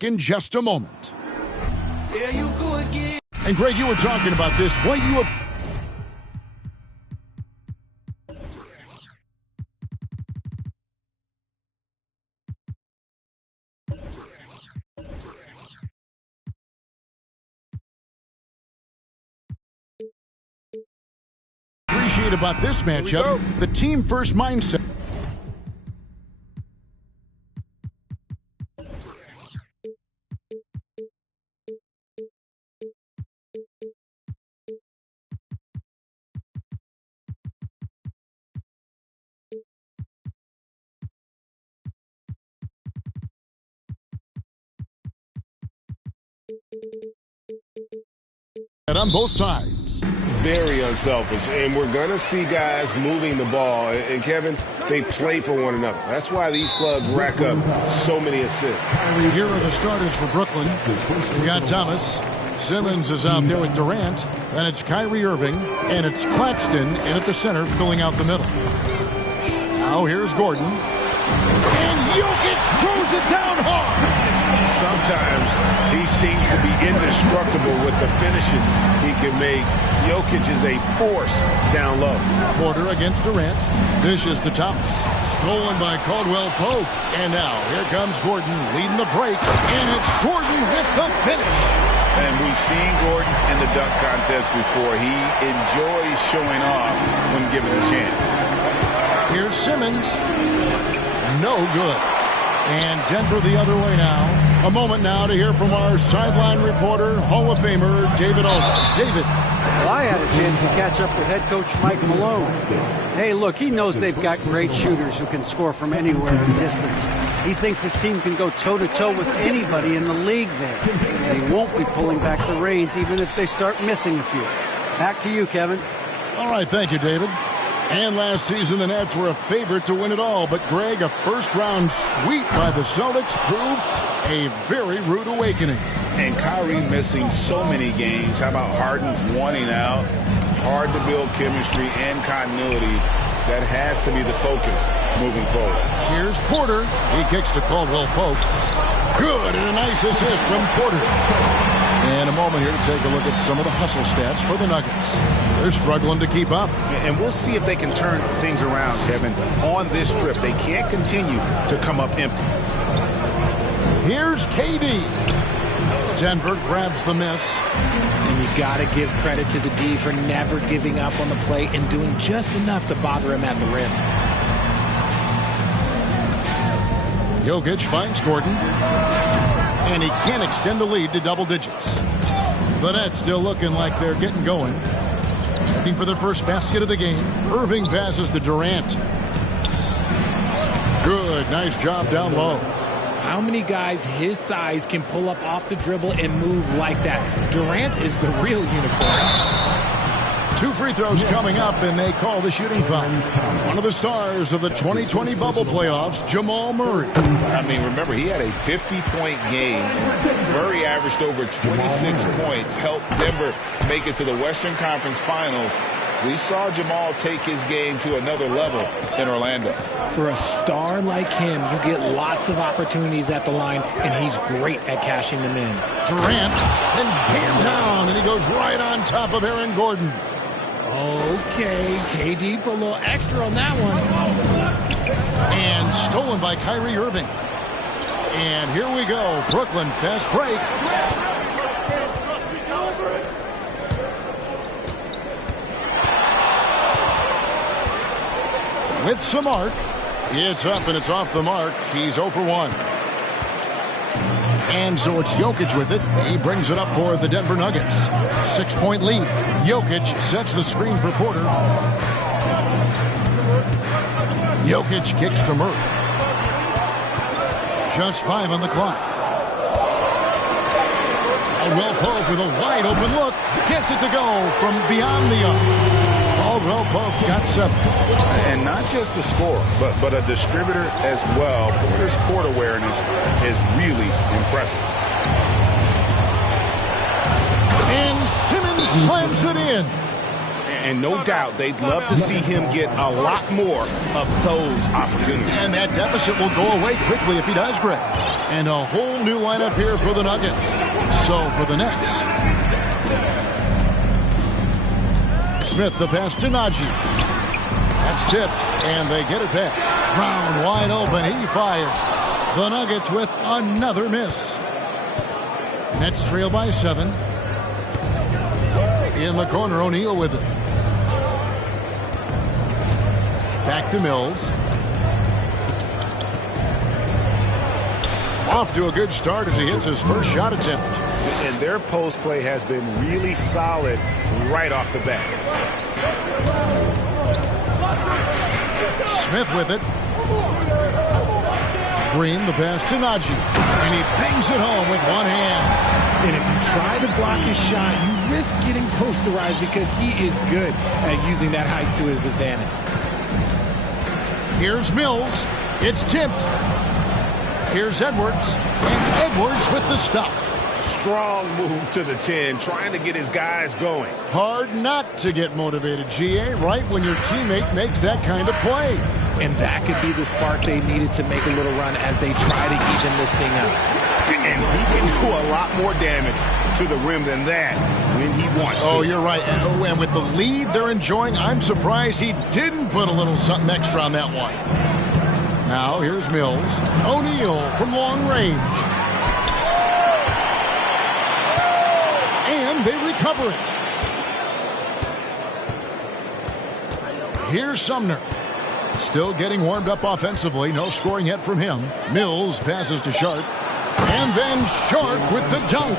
in just a moment. There you go again. And Greg, you were talking about this. What you appreciate about this matchup, the team first mindset. On both sides. Very unselfish, and we're going to see guys moving the ball. And Kevin, they play for one another. That's why these clubs rack up so many assists. Here are the starters for Brooklyn. We got Thomas. Simmons is out there with Durant. Then it's Kyrie Irving, and it's Claxton in at the center, filling out the middle. Now here's Gordon. And Jokic throws it down hard. Sometimes he seems to be indestructible with the finishes he can make. Jokic is a force down low. Porter against Durant. Dishes to Thomas. Stolen by Caldwell Pope. And now here comes Gordon leading the break. And it's Gordon with the finish. And we've seen Gordon in the dunk contest before. He enjoys showing off when given the chance. Here's Simmons. No good. And Denver the other way now. A moment now to hear from our sideline reporter, Hall of Famer, David Aldridge. David. Well, I had a chance to catch up with head coach Mike Malone. Hey, look, he knows they've got great shooters who can score from anywhere in distance. He thinks his team can go toe-to-toe with anybody in the league there. And he won't be pulling back the reins even if they start missing a few. Back to you, Kevin. All right, thank you, David. And last season, the Nets were a favorite to win it all. But, Greg, a first-round sweep by the Celtics proved a very rude awakening. And Kyrie missing so many games. How about Harden wanting out? Hard to build chemistry and continuity. That has to be the focus moving forward. Here's Porter. He kicks to Caldwell Pope. Good, and a nice assist from Porter. And a moment here to take a look at some of the hustle stats for the Nuggets. They're struggling to keep up. And we'll see if they can turn things around, Kevin. On this trip, they can't continue to come up empty. Here's KD. Denver grabs the miss. And you got to give credit to the D for never giving up on the play and doing just enough to bother him at the rim. Jokic finds Gordon. And he can't extend the lead to double digits. The Nets still looking like they're getting going. Looking for their first basket of the game. Irving passes to Durant. Good, nice job down low. How many guys his size can pull up off the dribble and move like that? Durant is the real unicorn. 2 free throws coming up, and they call the shooting foul. One of the stars of the 2020 bubble playoffs, Jamal Murray. I mean, remember, he had a 50-point game. Murray averaged over 26 points, helped Denver make it to the Western Conference Finals. We saw Jamal take his game to another level in Orlando. For a star like him, you get lots of opportunities at the line, and he's great at cashing them in. Durant, and jammed down, and he goes right on top of Aaron Gordon. Okay, KD put a little extra on that one. And stolen by Kyrie Irving. And here we go. Brooklyn, fast break. With some arc. It's up and it's off the mark. He's 0 for 1. And so it's Jokic with it. He brings it up for the Denver Nuggets. 6-point lead. Jokic sets the screen for Porter. Jokic kicks to Murray. Just 5 on the clock. Caldwell Pope with a wide open look. Gets it to go from beyond the arc. Caldwell Pope's got 7. And not just a scorer, but a distributor as well. Porter's court awareness is really impressive. And Simmons slams it in. And no doubt they'd love to see him get a lot more of those opportunities. And that deficit will go away quickly if he does, Greg. And a whole new lineup here for the Nuggets. So for the Nets, Smith the pass to Najee. That's tipped, and they get it back. Brown wide open. He fires. The Nuggets with another miss. Nets trail by 7. In the corner, O'Neal with it. Back to Mills. Off to a good start as he hits his first shot attempt. And their post play has been really solid right off the bat. Smith with it. Green the pass to Najee. And he bangs it home with one hand. And if you try to block his shot, you risk getting posterized because he is good at using that height to his advantage. Here's Mills. It's tipped. Here's Edwards. And Edwards with the stuff. Strong move to the 10, trying to get his guys going. Hard not to get motivated, GA, right when your teammate makes that kind of play. And that could be the spark they needed to make a little run as they try to even this thing up. And he can do a lot more damage to the rim than that when he wants to. Oh, you're right. And with the lead they're enjoying, I'm surprised he didn't put a little something extra on that one. Now, here's Mills. O'Neal from long range. And they recover it. Here's Sumner. Still getting warmed up offensively. No scoring yet from him. Mills passes to Sharp. And then Sharp with the dunk.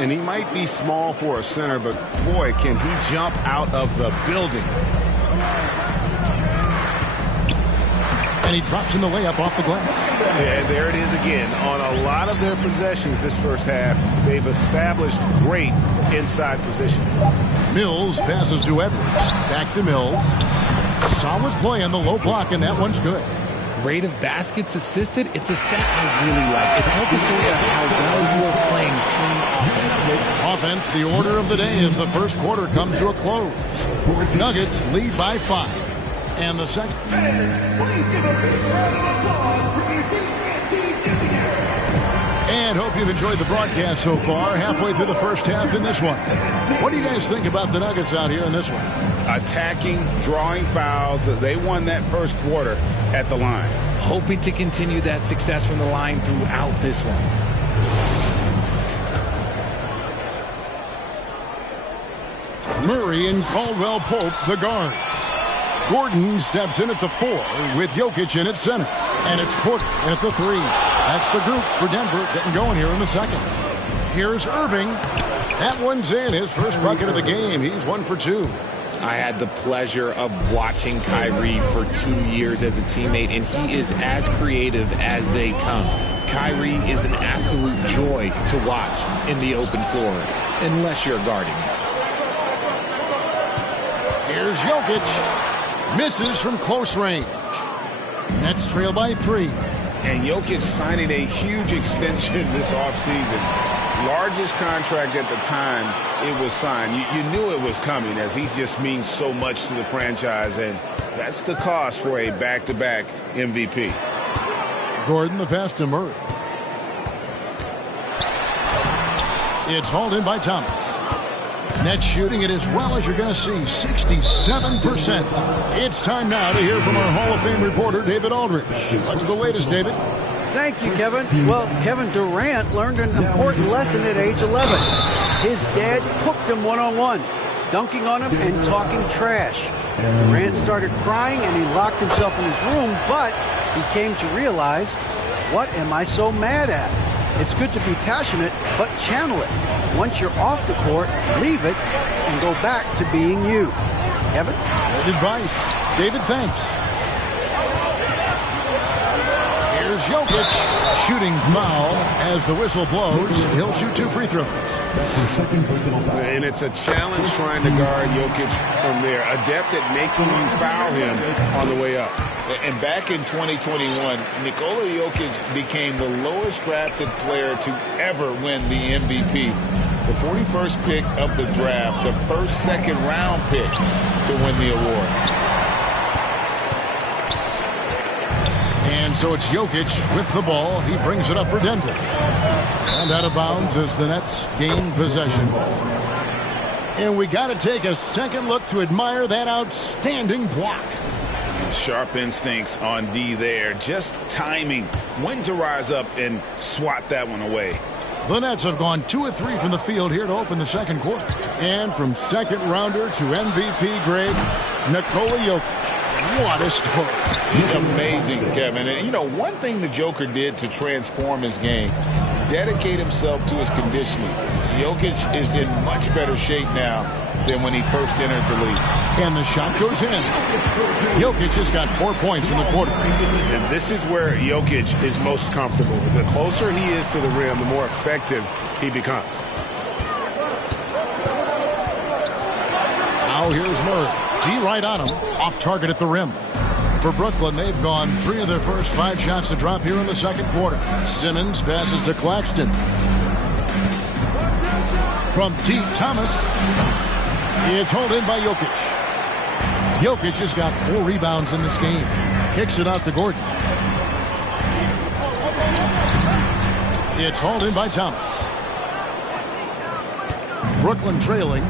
And he might be small for a center, but boy, can he jump out of the building. And he drops in the layup off the glass. Yeah, there it is again. On a lot of their possessions this first half, they've established great inside position. Mills passes to Edwards. Back to Mills. Solid play on the low block, and that one's good. Rate of baskets assisted, it's a stat I really like. It tells the story of how well you are playing team offense. Offense, the order of the day as the first quarter comes to a close. Nuggets lead by 5. And the second. And hope you've enjoyed the broadcast so far. Halfway through the first half in this one. What do you guys think about the Nuggets out here in this one? Attacking, drawing fouls. They won that first quarter at the line. Hoping to continue that success from the line throughout this one. Murray and Caldwell Pope, the guards. Gordon steps in at the 4 with Jokic in at center. And it's Porter in at the 3. That's the group for Denver getting going here in the second. Here's Irving. That one's in. His first bucket of the game. He's 1 for 2. I had the pleasure of watching Kyrie for 2 years as a teammate, and he is as creative as they come. Kyrie is an absolute joy to watch in the open floor, unless you're guarding him. Here's Jokic. Misses from close range. Nets trail by 3. And Jokic signing a huge extension this offseason. Largest contract at the time it was signed. You knew it was coming as he just means so much to the franchise, and that's the cost for a back-to-back MVP. Gordon the pass to Murray. It's hauled in by Thomas. Net shooting it as well as you're going to see, 67%. It's time now to hear from our Hall of Fame reporter, David Aldridge. What's the latest, David? Thank you, Kevin. Well, Kevin Durant learned an important lesson at age 11. His dad cooked him one-on-one, dunking on him and talking trash. Durant started crying and he locked himself in his room, but he came to realize, what am I so mad at? It's good to be passionate, but channel it. Once you're off the court, leave it and go back to being you. Kevin? Good advice. David, thanks. Here's Jokic shooting foul as the whistle blows. He'll shoot 2 free throws. And it's a challenge trying to guard Jokic from there. Adept at making you foul him on the way up. And back in 2021, Nikola Jokic became the lowest drafted player to ever win the MVP. The 41st pick of the draft, the first second-round pick to win the award. And so it's Jokic with the ball. He brings it up for Denver. And out of bounds as the Nets gain possession. And we got to take a second look to admire that outstanding block. Sharp instincts on D there. Just timing when to rise up and swat that one away. The Nets have gone 2 of 3 from the field here to open the second quarter. And from second rounder to MVP grade, Nikola Jokic. What a story. Amazing, Kevin. And, you know, one thing the Joker did to transform his game, dedicate himself to his conditioning. Jokic is in much better shape now than when he first entered the league. And the shot goes in. Jokic has got 4 points in the quarter. And this is where Jokic is most comfortable. The closer he is to the rim, the more effective he becomes. Now here's Murray. D right on him. Off target at the rim. For Brooklyn, they've gone 3 of their first 5 shots to drop here in the second quarter. Simmons passes to Claxton. From deep, Thomas. It's held in by Jokic. Jokic has got 4 rebounds in this game. Kicks it out to Gordon. It's hauled in by Thomas. Brooklyn trailing.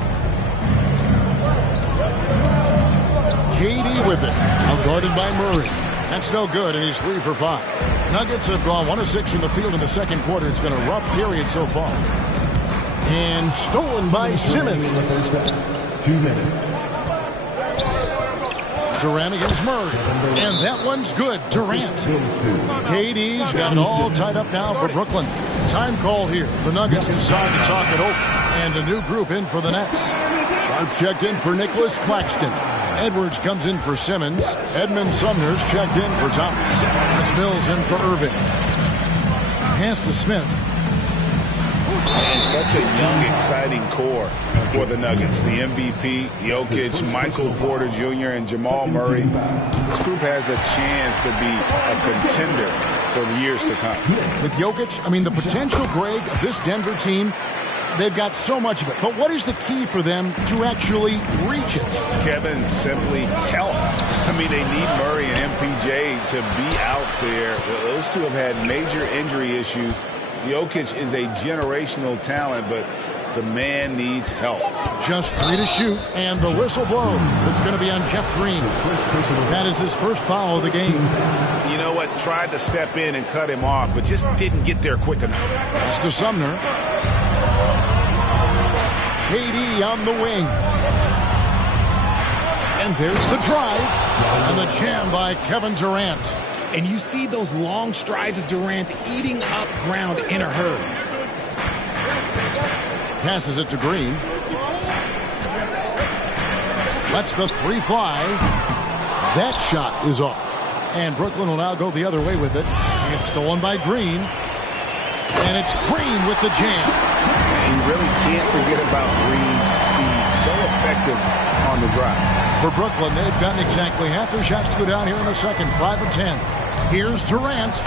KD with it. Now guarded by Murray. That's no good, and he's 3 for 5. Nuggets have gone 1 of 6 from the field in the second quarter. It's been a rough period so far. And stolen by Simmons. 2 minutes. Durant against Murray. And that one's good. Durant. KD's got it all tied up now for Brooklyn. Time called here. The Nuggets decide to talk it over. And a new group in for the Nets. Sharps checked in for Nicholas Claxton. Edwards comes in for Simmons. Edmund Sumner's checked in for Thomas. That's Mills in for Irving. Pass to Smith. And such a young, exciting core for the Nuggets. The MVP, Jokic, Michael Porter Jr., and Jamal Murray. This group has a chance to be a contender for the years to come. With Jokic, I mean, the potential, Greg, of this Denver team, they've got so much of it. But what is the key for them to actually reach it? Kevin, simply health. I mean, they need Murray and MPJ to be out there. Those two have had major injury issues. Jokic is a generational talent, but the man needs help. Just 3 to shoot, and the whistle blows. It's going to be on Jeff Green. That is his first foul of the game. You know what? Tried to step in and cut him off, but just didn't get there quick enough. Pass to Sumner. KD on the wing. And there's the drive. And the jam by Kevin Durant. And you see those long strides of Durant eating up ground in a hurry. Passes it to Green. Lets the 3 fly. That shot is off. And Brooklyn will now go the other way with it. It's stolen by Green. And it's Green with the jam. And you really can't forget about Green's speed. So effective on the drive. For Brooklyn, they've gotten exactly half their shots to go down here in the second. 5 of 10. Here's Durant.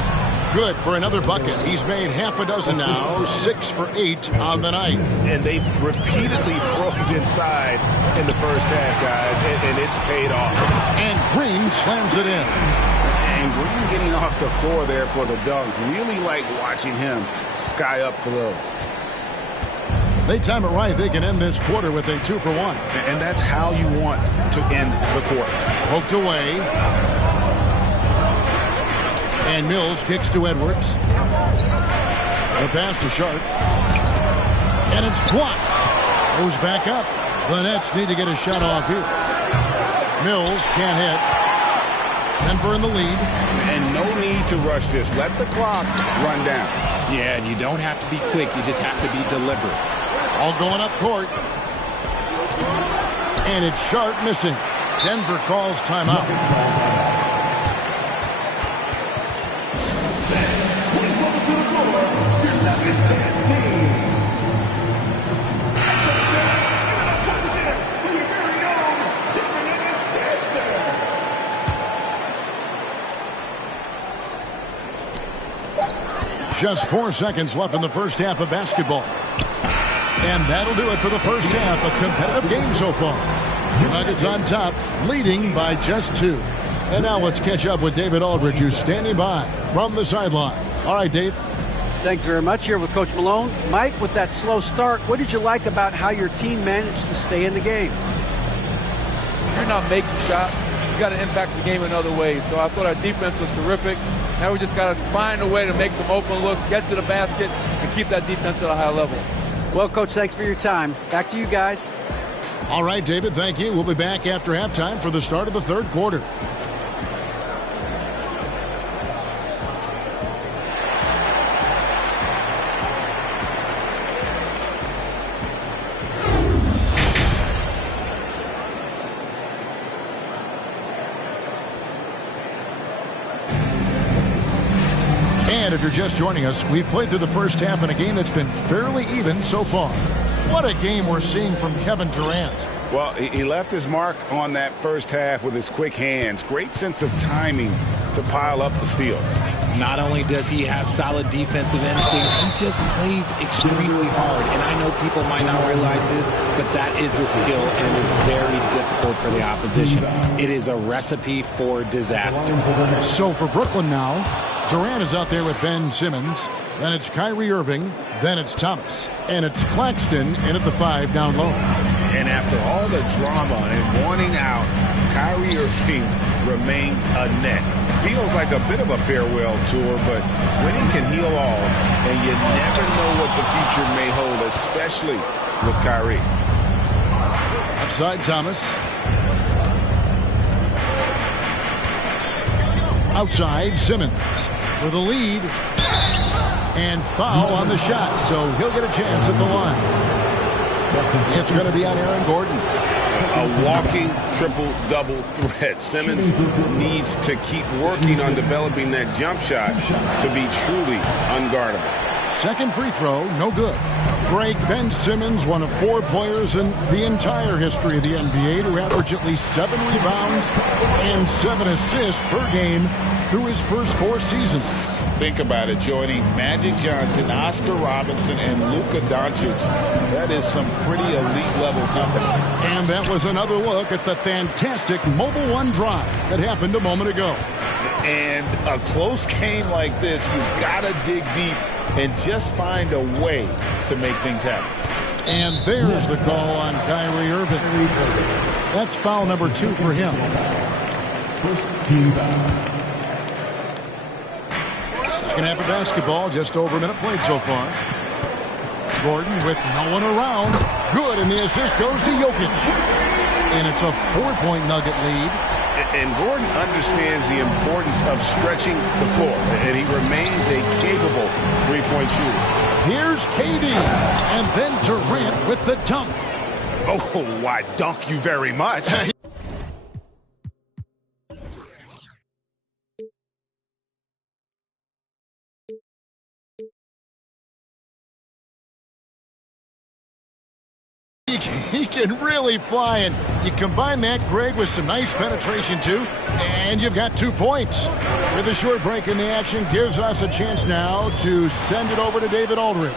Good for another bucket. He's made half a dozen now. 6 for 8 on the night. And they've repeatedly probed inside in the first half, guys, and it's paid off. And Green slams it in. And Green getting off the floor there for the dunk. Really like watching him sky up for those. If they time it right, they can end this quarter with a 2 for 1. And that's how you want to end the quarter. Poked away. And Mills kicks to Edwards. The pass to Sharp. And it's blocked. Goes back up. The Nets need to get a shot off here. Mills can't hit. Denver in the lead. And no need to rush this. Let the clock run down. Yeah, and you don't have to be quick. You just have to be deliberate. All going up court. And it's Sharp missing. Denver calls timeout. Just 4 seconds left in the first half of basketball. And that'll do it for the first half. A competitive game so far. The Nuggets on top, leading by just 2. And now let's catch up with David Aldridge, who's standing by from the sideline. All right, Dave. Thanks very much. Here with Coach Malone. Mike, with that slow start, what did you like about how your team managed to stay in the game? If you're not making shots, you got to impact the game in other ways. So I thought our defense was terrific. Now we just got to find a way to make some open looks, get to the basket, and keep that defense at a high level. Well, Coach, thanks for your time. Back to you guys. All right, David, thank you. We'll be back after halftime for the start of the third quarter. And if you're just joining us, we've played through the first half in a game that's been fairly even so far. What a game we're seeing from Kevin Durant. Well, he left his mark on that first half with his quick hands. Great sense of timing to pile up the steals. Not only does he have solid defensive instincts, he just plays extremely hard. And I know people might not realize this, but that is a skill, and it is very difficult for the opposition. It is a recipe for disaster. So for Brooklyn now, Durant is out there with Ben Simmons. Then it's Kyrie Irving. Then it's Thomas. And it's Claxton in at the 5 down low. And after all the drama and wanting out, Kyrie Irving remains a net. Feels like a bit of a farewell tour, but winning can heal all, and you never know what the future may hold, especially with Kyrie. Outside Thomas. Outside Simmons for the lead. And foul on the shot, so he'll get a chance at the line. It's going to be on Aaron Gordon. A walking triple-double threat. Simmons needs to keep working on developing that jump shot to be truly unguardable. Second free throw, no good. Greg, Ben Simmons, one of 4 players in the entire history of the NBA to average at least 7 rebounds and 7 assists per game through his first 4 seasons. Think about it, joining Magic Johnson, Oscar Robertson, and Luka Doncic. That is some pretty elite level company. And that was another look at the fantastic Mobile One drive that happened a moment ago. And a close game like this, you've got to dig deep and just find a way to make things happen. And there's the call on Kyrie Irving. That's foul number 2 for him. First team foul. Second half of basketball, just over a minute played so far. Gordon with no one around. Good, and the assist goes to Jokic. And it's a 4-point Nugget lead. And Gordon understands the importance of stretching the floor, and he remains a capable three-point shooter. Here's KD, and then Durant with the dunk. Oh, why dunk you very much. He can really fly, and you combine that, Greg, with some nice penetration, too, and you've got 2 points. With a short break in the action, gives us a chance now to send it over to David Aldridge.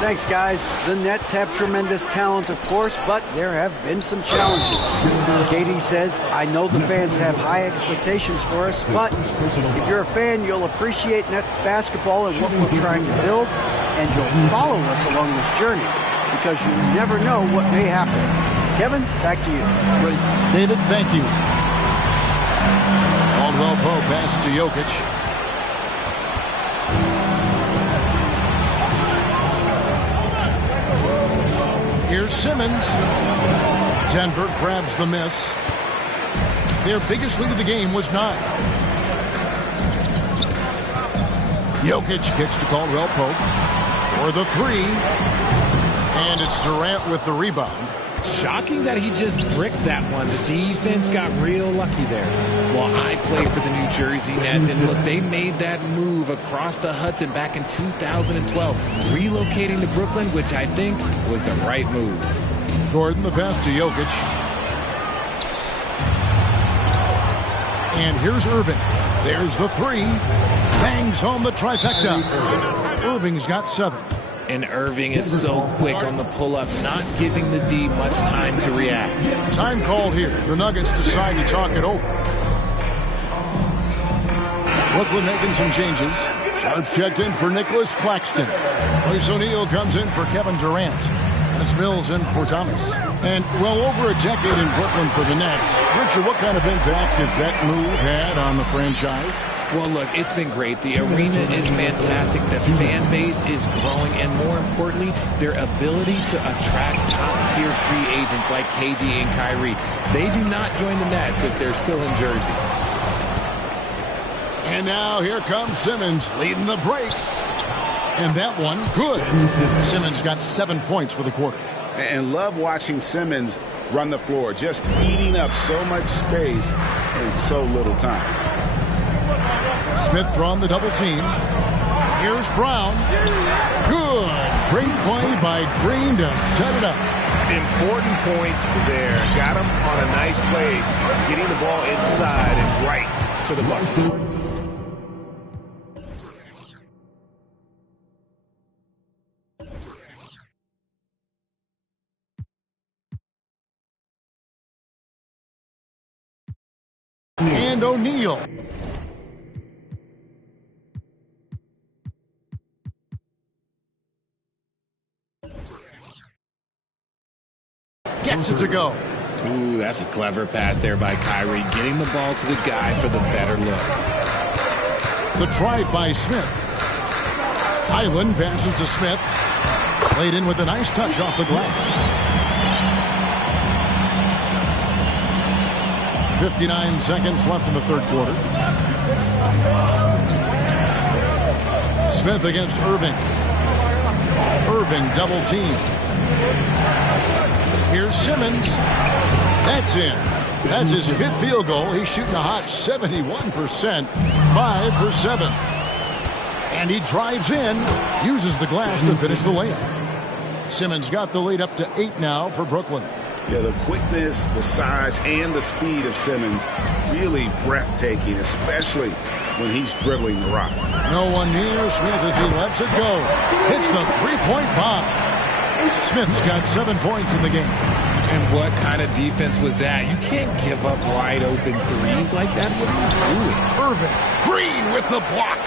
Thanks, guys. The Nets have tremendous talent, of course, but there have been some challenges. Katie says, I know the fans have high expectations for us, but if you're a fan, you'll appreciate Nets basketball and what we're trying to build, and you'll follow us along this journey, because you never know what may happen. Kevin, back to you. Great. David, thank you. Caldwell Pope pass to Jokic. Here's Simmons. Denver grabs the miss. Their biggest lead of the game was 9. Jokic kicks to Caldwell Pope for the 3. And it's Durant with the rebound. Shocking that he just bricked that one. The defense got real lucky there. Well, I play for the New Jersey Nets, and look, they made that move across the Hudson back in 2012, relocating to Brooklyn, which I think was the right move. Gordon, the pass to Jokic. And here's Irving. There's the 3. Bangs home the trifecta. Irving's got 7. And Irving is so quick on the pull-up, not giving the D much time to react. Time called here. The Nuggets decide to talk it over. Brooklyn making some changes. Sharps checked in for Nicholas Claxton. Royce O'Neal comes in for Kevin Durant. And it's Mills in for Thomas. And well over a decade in Brooklyn for the Nets. Richard, what kind of impact has that move had on the franchise? Well, look, it's been great. The arena is fantastic. The fan base is growing. And more importantly, their ability to attract top-tier free agents like KD and Kyrie. They do not join the Nets if they're still in Jersey. And now here comes Simmons leading the break. And that one, good. Simmons got 7 points for the quarter. And love watching Simmons run the floor, just eating up so much space in so little time. Smith drawn the double team. Here's Brown. Good. Great play by Green to set it up. Important points there. Got him on a nice play, getting the ball inside and right to the bucket. And O'Neal. Gets it to go. Ooh, that's a clever pass there by Kyrie, getting the ball to the guy for the better look. The drive by Smith. Highland passes to Smith. Played in with a nice touch off the glass. 59 seconds left in the third quarter. Smith against Irving. Irving double team. Here's Simmons. That's in. That's his 5th field goal. He's shooting a hot 71%. 5 for 7. And he drives in. Uses the glass to finish the layup. Simmons got the lead up to 8 now for Brooklyn. Yeah, the quickness, the size, and the speed of Simmons really breathtaking, especially when he's dribbling the rock. No one near Smith as he lets it go. Hits the three-point bomb. Smith's got 7 points in the game. And what kind of defense was that? You can't give up wide open threes like that. What are you doing? Irving. Green with the block.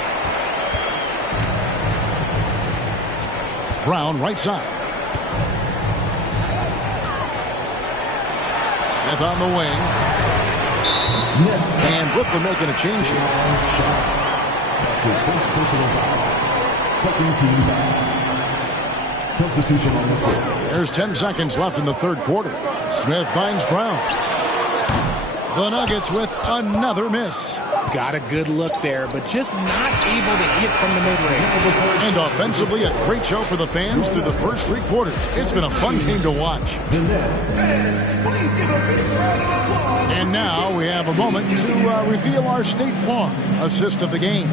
Brown right side. Smith on the wing. And Brooklyn making a change here. His first personal foul. Second team foul. Substitution on the court. There's 10 seconds left in the third quarter. Smith finds Brown. The Nuggets with another miss. Got a good look there, but just not able to hit from the mid-range. And offensively, a great show for the fans through the first 3 quarters. It's been a fun game to watch. And now we have a moment to reveal our State Farm assist of the game.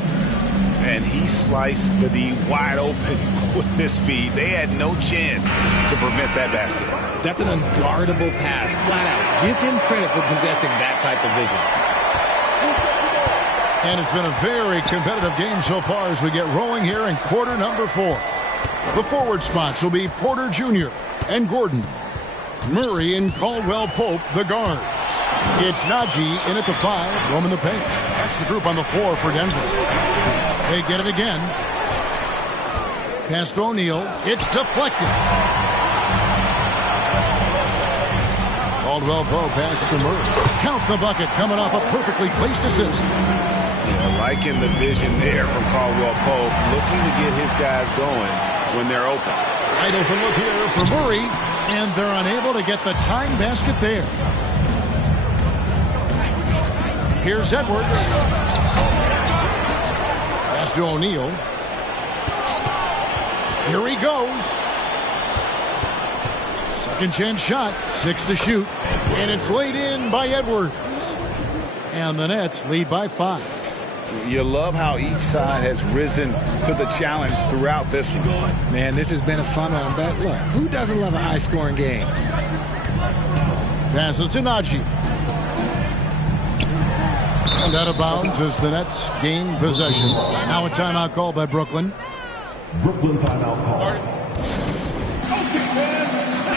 And he sliced the D wide open with this feed. They had no chance to prevent that basket. That's an unguardable pass, flat out. Give him credit for possessing that type of vision. And it's been a very competitive game so far as we get rolling here in quarter number 4. The forward spots will be Porter Jr. and Gordon. Murray and Caldwell Pope, the guards. It's Najee in at the 5, roaming the paint. That's the group on the floor for Denver. They get it again. Pass to O'Neal. It's deflected. Caldwell Pope passes to Murray. Count the bucket coming off a perfectly placed assist. Yeah, liking the vision there from Caldwell Pope, looking to get his guys going when they're open. Right open look here for Murray, and they're unable to get the tying basket there. Here's Edwards. Pass to O'Neal. Here he goes. Second chance shot, 6 to shoot, and it's laid in by Edwards. And the Nets lead by 5. You love how each side has risen to the challenge throughout this one. Man, this has been a fun one, but look, who doesn't love a high-scoring game? Passes to Najee. And out of bounds as the Nets gain possession. Now a timeout called by Brooklyn. Brooklyn timeout call.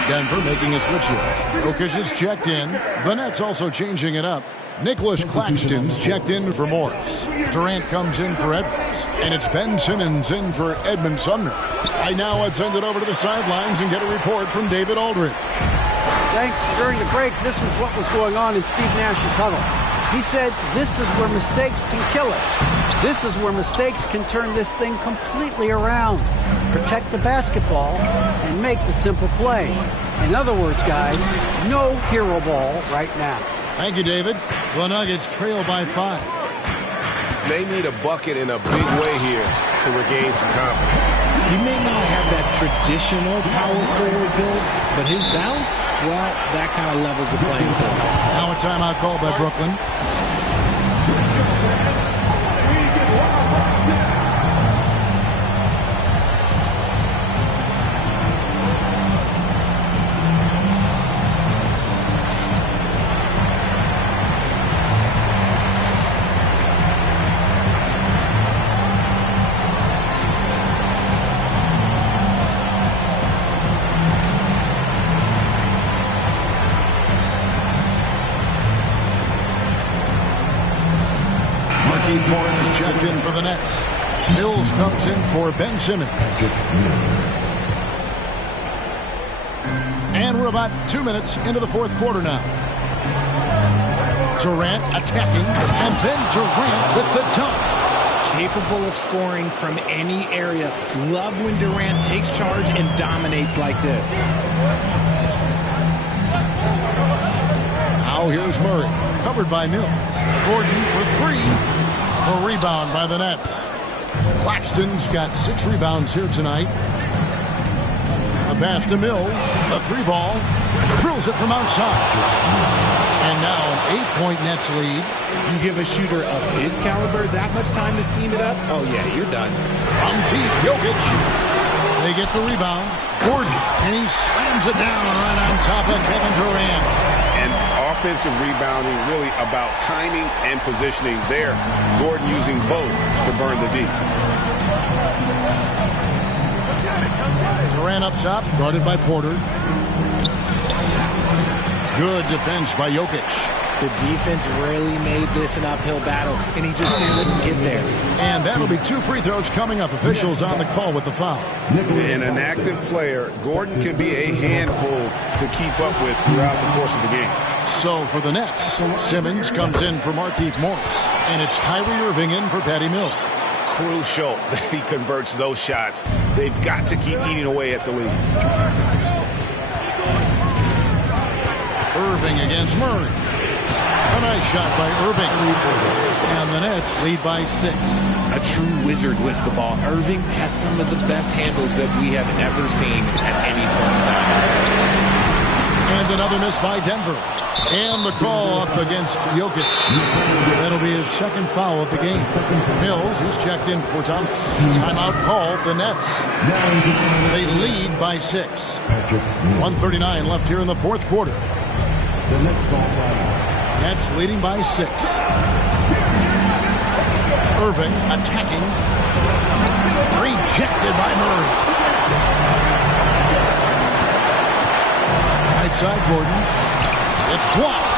Denver making a switch here. Jokic is checked in. The Nets also changing it up. Nicholas Claxton's checked in for Morris. Durant comes in for Edwards. And it's Ben Simmons in for Edmund Sumner. Right now, let's send it over to the sidelines and get a report from David Aldridge. Thanks. During the break, this was what was going on in Steve Nash's huddle. He said, this is where mistakes can kill us. This is where mistakes can turn this thing completely around. Protect the basketball and make the simple play. In other words, guys, no hero ball right now. Thank you, David. The Nuggets trail by 5. They need a bucket in a big way here to regain some confidence. He may not have that traditional power forward build, but his bounce, well, that kind of levels the playing field. Now a timeout called by Brooklyn. Morris is checked in for the Nets. Mills comes in for Ben Simmons. And we're about 2 minutes into the fourth quarter now. Durant attacking, and then Durant with the dunk. Capable of scoring from any area. Love when Durant takes charge and dominates like this. Now here's Murray, covered by Mills. Gordon for 3. A rebound by the Nets. Claxton's got 6 rebounds here tonight. A pass to Mills. A 3-ball. Drills it from outside. And now an 8-point Nets lead. You give a shooter of his caliber that much time to seam it up? Oh, yeah, you're done. From deep, Jokic. They get the rebound. Gordon. And he slams it down right on top of Kevin Durant. And offensive rebounding really about timing and positioning there. Gordon using both to burn the D. Durant up top, guarded by Porter. Good defense by Jokic. The defense really made this an uphill battle, and he just couldn't get there. And that'll be 2 free throws coming up. Officials on the call with the foul. And an active player, Gordon can be a handful to keep up with throughout the course of the game. So for the Nets, Simmons comes in for Markieff Morris, and it's Kyrie Irving in for Patty Mills. Crucial that he converts those shots. They've got to keep eating away at the lead. Irving against Murray. A nice shot by Irving. And the Nets lead by 6. A true wizard with the ball. Irving has some of the best handles that we have ever seen at any point in time. And another miss by Denver. And the call up against Jokic. That'll be his second foul of the game. Mills, he's checked in for Thomas. Timeout called, the Nets. They lead by 6. 1:39 left here in the fourth quarter. The Nets ball right. Nets leading by 6. Irving attacking. Rejected by Murray. Right side, Gordon. It's blocked.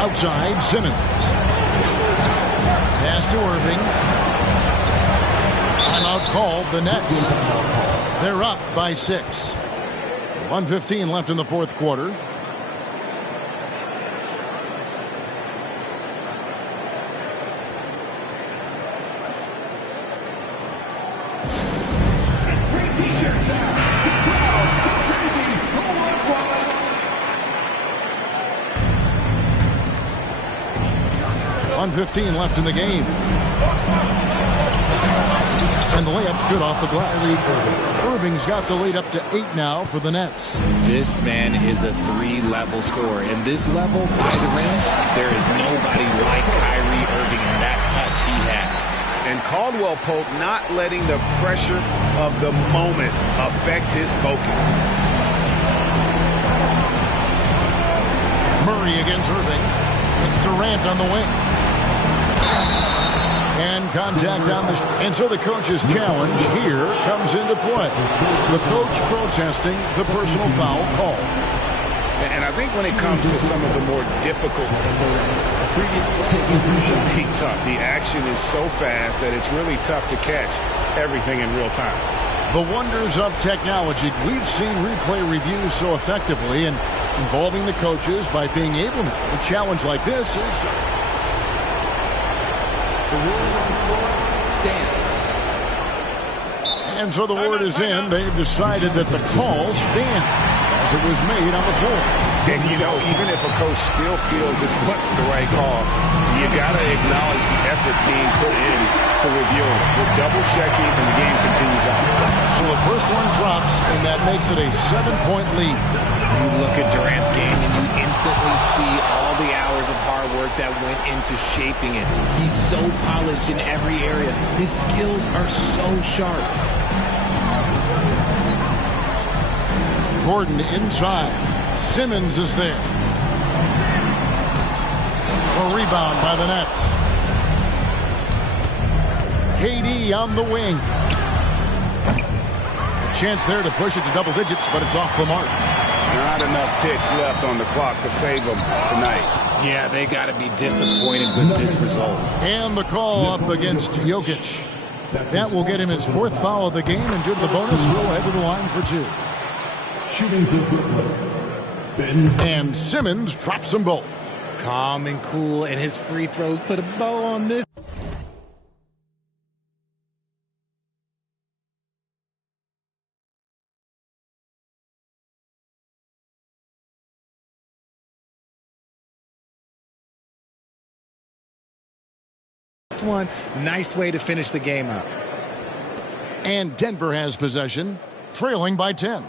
Outside, Simmons. Pass to Irving. Timeout called, the Nets. They're up by 6. 1:15 left in the fourth quarter. .115 left in the game. And the layup's good off the glass. Irving's got the lead up to 8 now for the Nets. This man is a 3-level scorer. And this level by the rim, there is nobody like Kyrie Irving in that touch he has. And Caldwell Pope not letting the pressure of the moment affect his focus. Murray against Irving. It's Durant on the wing. And contact on the... And so the coach's challenge here comes into play. The coach protesting the personal foul call. And I think when it comes to some of the more difficult previous be tough. The action is so fast that it's really tough to catch everything in real time. The wonders of technology. We've seen replay reviews so effectively and involving the coaches by being able to. A challenge like this is... The rule on the floor stands. And so the word is in. They've decided that the call stands as it was made on the floor. And, you know, even if a coach still feels this wasn't the right call, you got to acknowledge the effort being put in to review it. We're double-checking, and the game continues on. So the first one drops, and that makes it a 7-point lead. You look at Durant's game, and you instantly see all the hours of hard work that went into shaping it. He's so polished in every area. His skills are so sharp. Gordon inside. Simmons is there. A rebound by the Nets. KD on the wing. A chance there to push it to double digits, but it's off the mark. Not enough ticks left on the clock to save them tonight. Yeah, they got to be disappointed with this result. And the call up against Jokic. That will get him his 4th foul of the game, and due to the bonus, he'll head to the line for 2. Shooting for Brooklyn. And Simmons drops them both. Calm and cool, and his free throws put a bow on this. This one, nice way to finish the game up. And Denver has possession, trailing by 10.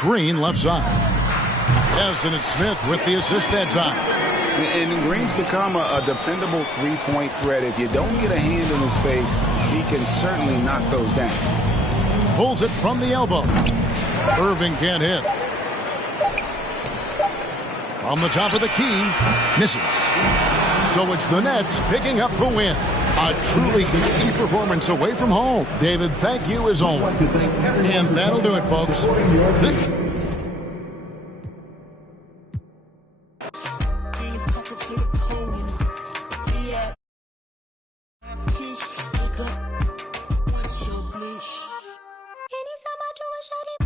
Green left side. Yes, and it's Smith with the assist that time. And Green's become a dependable three-point threat. If you don't get a hand in his face, he can certainly knock those down. Pulls it from the elbow. Irving can't hit. From the top of the key, misses. So it's the Nets picking up the win. A truly gutsy performance away from home. David, thank you as always. And that'll do it, folks. Anytime I do a shawty